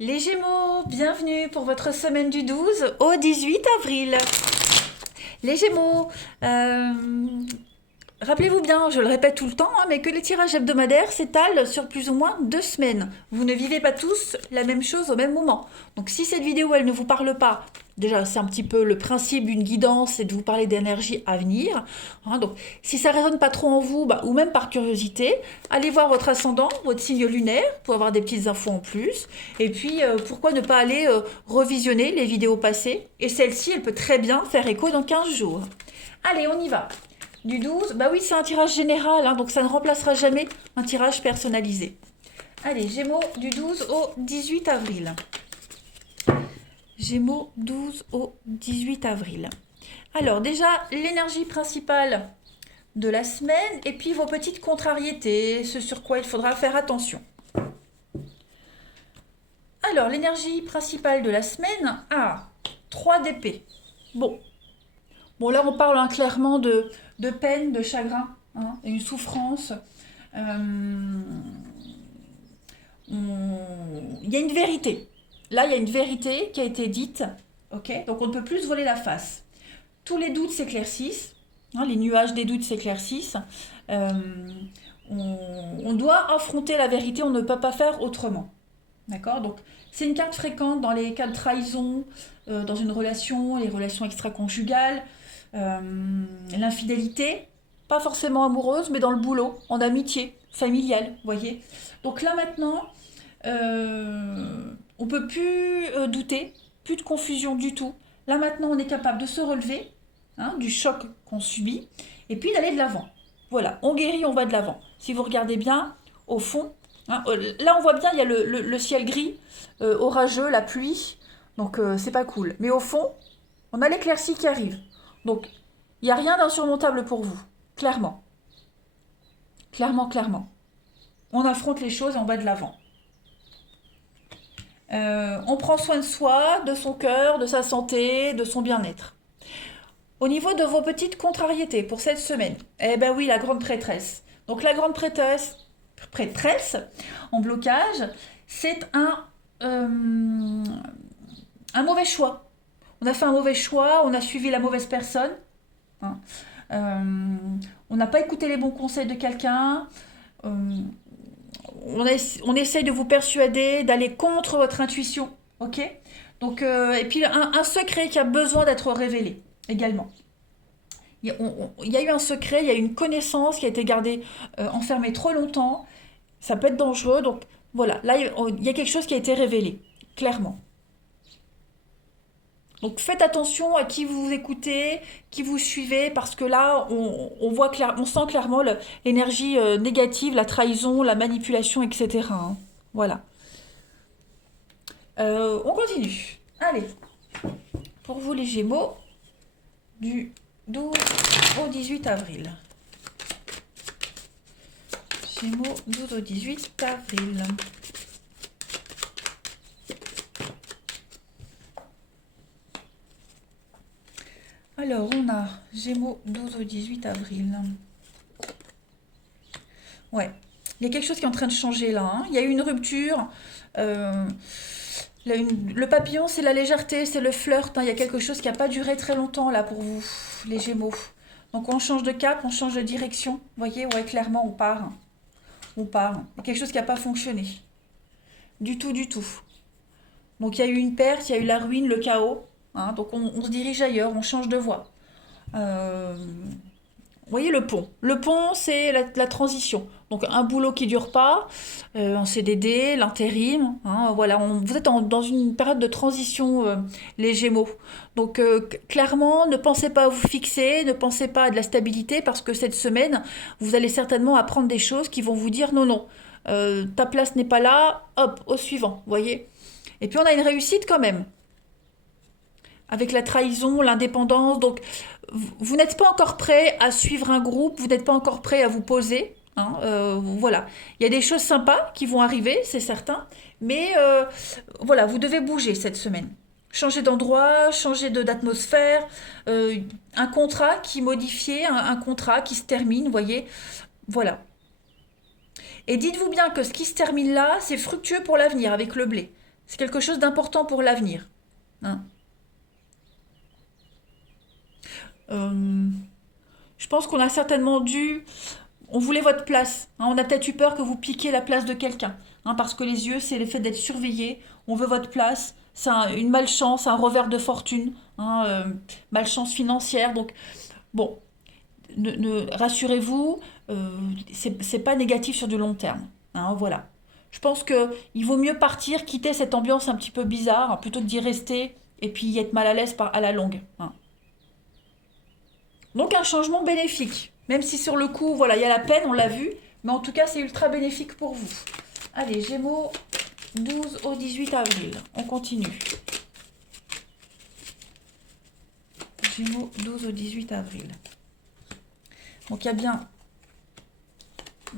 Les Gémeaux, bienvenue pour votre semaine du 12 au 18 avril. Les Gémeaux, euh, rappelez-vous bien, je le répète tout le temps, mais que les tirages hebdomadaires s'étalent sur plus ou moins 2 semaines. Vous ne vivez pas tous la même chose au même moment. Donc si cette vidéo, elle ne vous parle pas, déjà c'est un petit peu le principe d'une guidance, c'est de vous parler d'énergie à venir. Donc si ça résonne pas trop en vous, ou même par curiosité, allez voir votre ascendant, votre signe lunaire, pour avoir des petites infos en plus. Et puis pourquoi ne pas aller revisionner les vidéos passées. Et celle-ci, elle peut très bien faire écho dans 15 jours. Allez, on y va. Du 12, bah oui, c'est un tirage général, donc ça ne remplacera jamais un tirage personnalisé. Allez, Gémeaux du 12 au 18 avril. Gémeaux 12 au 18 avril. Alors déjà, l'énergie principale de la semaine et puis vos petites contrariétés, ce sur quoi il faudra faire attention. Alors, l'énergie principale de la semaine, 3 d'épée. Bon, là on parle clairement de peine, de chagrin, une souffrance. Euh, Il y a une vérité. Là, il y a une vérité qui a été dite. Ok, donc on ne peut plus se voler la face. Tous les doutes s'éclaircissent. Les nuages des doutes s'éclaircissent. Euh, on doit affronter la vérité. On ne peut pas faire autrement. D'accord. Donc, c'est une carte fréquente dans les cas de trahison, dans une relation, les relations extra-conjugales, l'infidélité, pas forcément amoureuse, mais dans le boulot, en amitié, familiale, vous voyez. Donc là maintenant, on peut plus douter, plus de confusion du tout. Là maintenant, on est capable de se relever du choc qu'on subit et puis d'aller de l'avant. Voilà, on guérit, on va de l'avant. Si vous regardez bien, au fond, là on voit bien, il y a le ciel gris, orageux, la pluie, donc c'est pas cool. Mais au fond, on a l'éclaircie qui arrive. Donc, il n'y a rien d'insurmontable pour vous, clairement. Clairement, clairement. On affronte les choses et on va de l'avant. On prend soin de soi, de son cœur, de sa santé, de son bien-être. Au niveau de vos petites contrariétés pour cette semaine, eh ben oui, la grande prêtresse. Donc la grande prêtresse en blocage, c'est un mauvais choix. On a fait un mauvais choix, on a suivi la mauvaise personne. hein. Euh, on n'a pas écouté les bons conseils de quelqu'un. Euh, on essaye de vous persuader d'aller contre votre intuition. Ok. Donc, et puis un secret qui a besoin d'être révélé également. Il y a eu un secret, il y a eu une connaissance qui a été gardée enfermée trop longtemps. Ça peut être dangereux. Donc voilà, là il y a quelque chose qui a été révélé, clairement. Donc faites attention à qui vous écoutez, qui vous suivez, parce que là, on sent clairement l'énergie négative, la trahison, la manipulation, etc. Voilà. On continue. Allez, pour vous les Gémeaux, du 12 au 18 avril. Gémeaux, 12 au 18 avril. Alors, on a Gémeaux, 12 au 18 avril. Ouais. Il y a quelque chose qui est en train de changer là. Il y a eu une rupture. Euh, le papillon, c'est la légèreté, c'est le flirt. Il y a quelque chose qui n'a pas duré très longtemps là pour vous, les Gémeaux. Donc on change de cap, on change de direction. Vous voyez, ouais, clairement, on part. On part. Il y a quelque chose qui n'a pas fonctionné. Du tout, du tout. Donc il y a eu une perte, il y a eu la ruine, le chaos. Donc on se dirige ailleurs, on change de voie. Euh, Vous voyez le pont. Le pont, c'est la transition. Donc un boulot qui dure pas, un CDD, l'intérim. Voilà, vous êtes dans une période de transition, les Gémeaux. Donc clairement, ne pensez pas à vous fixer, ne pensez pas à de la stabilité, parce que cette semaine, vous allez certainement apprendre des choses qui vont vous dire non, non, ta place n'est pas là, hop, au suivant, vous voyez. Et puis on a une réussite quand même avec la trahison, l'indépendance. Donc, vous n'êtes pas encore prêt à suivre un groupe, vous n'êtes pas encore prêt à vous poser. Voilà. Il y a des choses sympas qui vont arriver, c'est certain. Mais voilà, vous devez bouger cette semaine. Changer d'endroit, changer d'atmosphère. Un contrat qui est modifié, un contrat qui se termine, vous voyez. Voilà. Et dites-vous bien que ce qui se termine là, c'est fructueux pour l'avenir avec le blé. C'est quelque chose d'important pour l'avenir. Hein. Euh, je pense qu'on a certainement dû... On voulait votre place. Hein. On a peut-être eu peur que vous piquiez la place de quelqu'un. Hein, parce que les yeux, c'est le fait d'être surveillé. On veut votre place. C'est une malchance, un revers de fortune. Hein, malchance financière. Donc, bon, rassurez-vous, c'est pas négatif sur du long terme. Hein, voilà. Je pense que il vaut mieux partir, quitter cette ambiance un petit peu bizarre, hein, plutôt que d'y rester et puis être mal à l'aise à la longue. Hein. Donc un changement bénéfique. Même si sur le coup, voilà, il y a la peine, on l'a vu, mais en tout cas, c'est ultra bénéfique pour vous. Allez, Gémeaux, 12 au 18 avril. On continue. Gémeaux, 12 au 18 avril. Donc il y a bien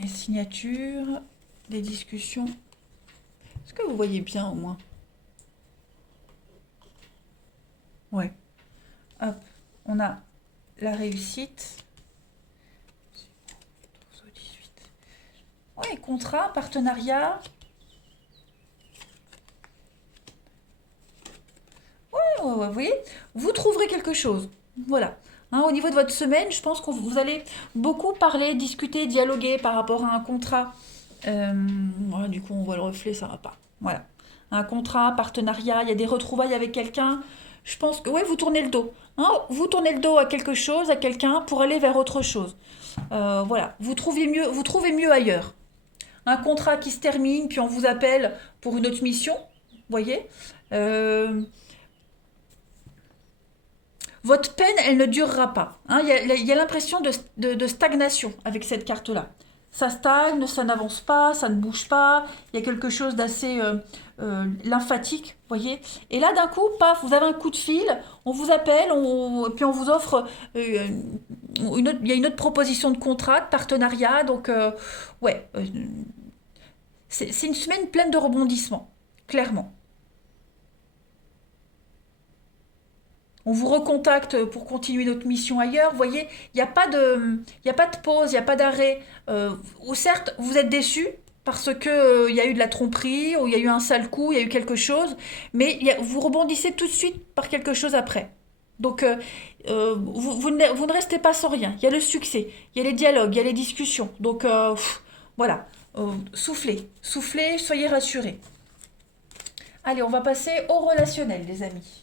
les signatures, des discussions. Est-ce que vous voyez bien au moins? Ouais. Hop, on a la réussite. 12 au 18. Ouais, contrat, partenariat. Ouais, vous voyez, vous trouverez quelque chose. Voilà. Hein, au niveau de votre semaine, je pense que vous allez beaucoup parler, discuter, dialoguer par rapport à un contrat. Ouais, du coup, on voit le reflet, ça va pas. Voilà. Un contrat, partenariat, il y a des retrouvailles avec quelqu'un. Je pense que, ouais, vous tournez le dos. Hein, vous tournez le dos à quelque chose, à quelqu'un, pour aller vers autre chose. Voilà. Vous trouvez mieux ailleurs. Un contrat qui se termine, puis on vous appelle pour une autre mission. Vous voyez. Euh, Votre peine, elle ne durera pas. Hein. Il y a l'impression de stagnation avec cette carte-là. Ça stagne, ça n'avance pas, ça ne bouge pas. Il y a quelque chose d'assez lymphatique, vous voyez. Et là, d'un coup, paf, vous avez un coup de fil, on vous appelle, puis on vous offre il y a une autre proposition de contrat, de partenariat. Donc, ouais, c'est une semaine pleine de rebondissements, clairement. On vous recontacte pour continuer notre mission ailleurs. Vous voyez, il y a pas de pause, il n'y a pas d'arrêt. Ou certes, vous êtes déçu parce que il y a eu de la tromperie, ou il y a eu un sale coup, il y a eu quelque chose, mais vous rebondissez tout de suite par quelque chose après. Donc, vous ne restez pas sans rien. Il y a le succès, il y a les dialogues, il y a les discussions. Donc, voilà. Soufflez, soufflez, soyez rassurés. Allez, on va passer au relationnel, les amis.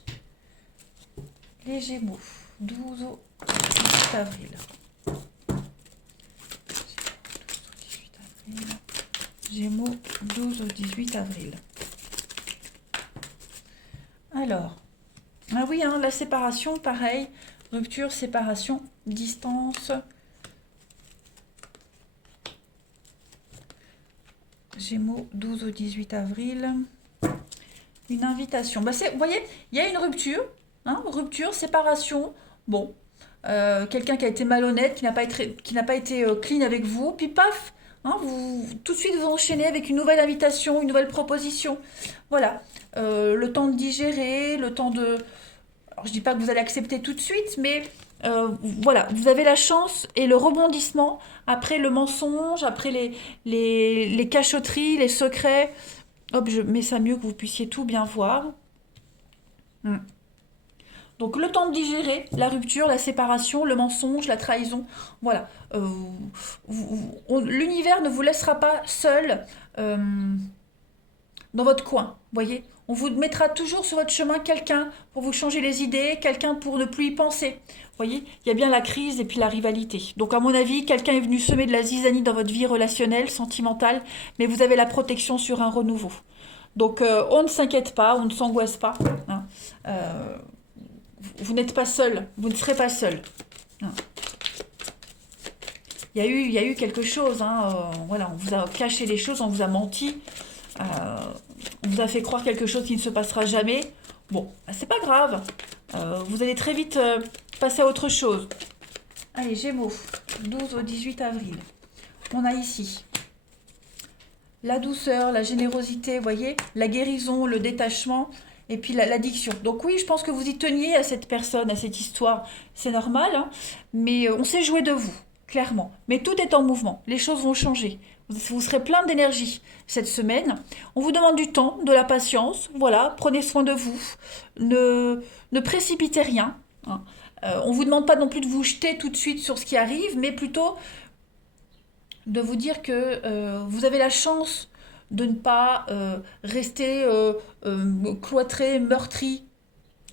Les Gémeaux, 12 au 18 avril. Gémeaux, 12 au 18 avril. Alors, ah oui, hein, la séparation, pareil. Rupture, séparation, distance. Gémeaux, 12 au 18 avril. Une invitation. Bah vous voyez, il y a une rupture. Hein, rupture, séparation. Bon, quelqu'un qui a été malhonnête, qui n'a pas été clean avec vous, puis paf, hein, tout de suite vous enchaînez avec une nouvelle invitation, une nouvelle proposition. Voilà. Le temps de digérer, le temps de... Alors je dis pas que vous allez accepter tout de suite, mais voilà, vous avez la chance et le rebondissement après le mensonge, après les cachotteries, les secrets. Hop, je mets ça mieux que vous puissiez tout bien voir. Hmm. Donc le temps de digérer la rupture, la séparation, le mensonge, la trahison. Voilà. L'univers ne vous laissera pas seul dans votre coin. Voyez. On vous mettra toujours sur votre chemin quelqu'un pour vous changer les idées, quelqu'un pour ne plus y penser. Voyez, il y a bien la crise et puis la rivalité. Donc à mon avis, quelqu'un est venu semer de la zizanie dans votre vie relationnelle, sentimentale, mais vous avez la protection sur un renouveau. Donc on ne s'inquiète pas, on ne s'angoisse pas. Hein. Vous n'êtes pas seul, vous ne serez pas seul. Hein. Il y a eu quelque chose, hein, voilà, on vous a caché les choses, on vous a menti, on vous a fait croire quelque chose qui ne se passera jamais. Bon, bah, c'est pas grave, vous allez très vite passer à autre chose. Allez, Gémeaux, 12 au 18 avril. On a ici la douceur, la générosité, vous voyez, la guérison, le détachement, et puis l'addiction. Donc oui, je pense que vous y teniez à cette personne, à cette histoire, c'est normal, hein, mais on s'est joué de vous, clairement. Mais tout est en mouvement, les choses vont changer. Vous serez plein d'énergie cette semaine. On vous demande du temps, de la patience. Voilà, prenez soin de vous. Ne précipitez rien, hein. On ne vous demande pas non plus de vous jeter tout de suite sur ce qui arrive, mais plutôt de vous dire que vous avez la chance de ne pas rester cloîtré, meurtri.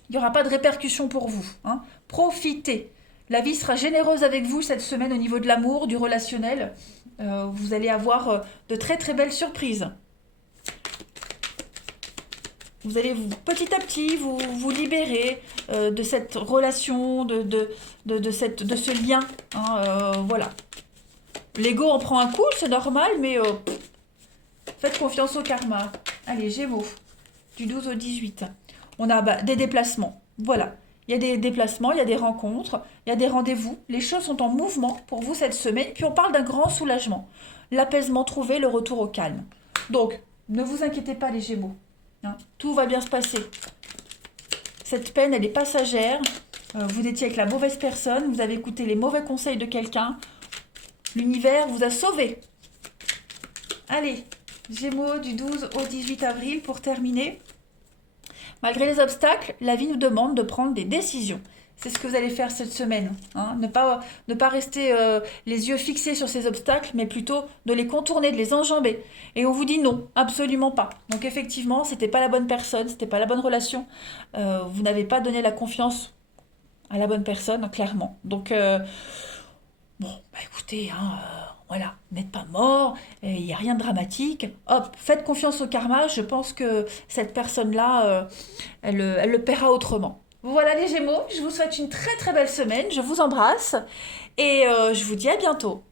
Il n'y aura pas de répercussions pour vous, hein. Profitez. La vie sera généreuse avec vous cette semaine au niveau de l'amour, du relationnel. Vous allez avoir de très très belles surprises. Vous allez petit à petit vous libérer de cette relation, de ce lien, hein, voilà. L'ego en prend un coup, c'est normal, mais faites confiance au karma. Allez, Gémeaux, du 12 au 18. On a des déplacements, voilà. Il y a des déplacements, il y a des rencontres, il y a des rendez-vous. Les choses sont en mouvement pour vous cette semaine. Puis on parle d'un grand soulagement. L'apaisement trouvé, le retour au calme. Donc, ne vous inquiétez pas les Gémeaux, hein. Tout va bien se passer. Cette peine, elle est passagère. Vous étiez avec la mauvaise personne, vous avez écouté les mauvais conseils de quelqu'un. L'univers vous a sauvé. Allez, Gémeaux du 12 au 18 avril pour terminer. Malgré les obstacles, la vie nous demande de prendre des décisions. C'est ce que vous allez faire cette semaine, hein. Ne pas rester les yeux fixés sur ces obstacles, mais plutôt de les contourner, de les enjamber. Et on vous dit non, absolument pas. Donc effectivement, c'était pas la bonne personne, c'était pas la bonne relation. Vous n'avez pas donné la confiance à la bonne personne, clairement. Donc, bon, bah écoutez, hein, voilà, vous n'êtes pas mort, il n'y a rien de dramatique. Hop, faites confiance au karma, je pense que cette personne-là, elle le paiera autrement. Voilà les Gémeaux, je vous souhaite une très très belle semaine, je vous embrasse et je vous dis à bientôt.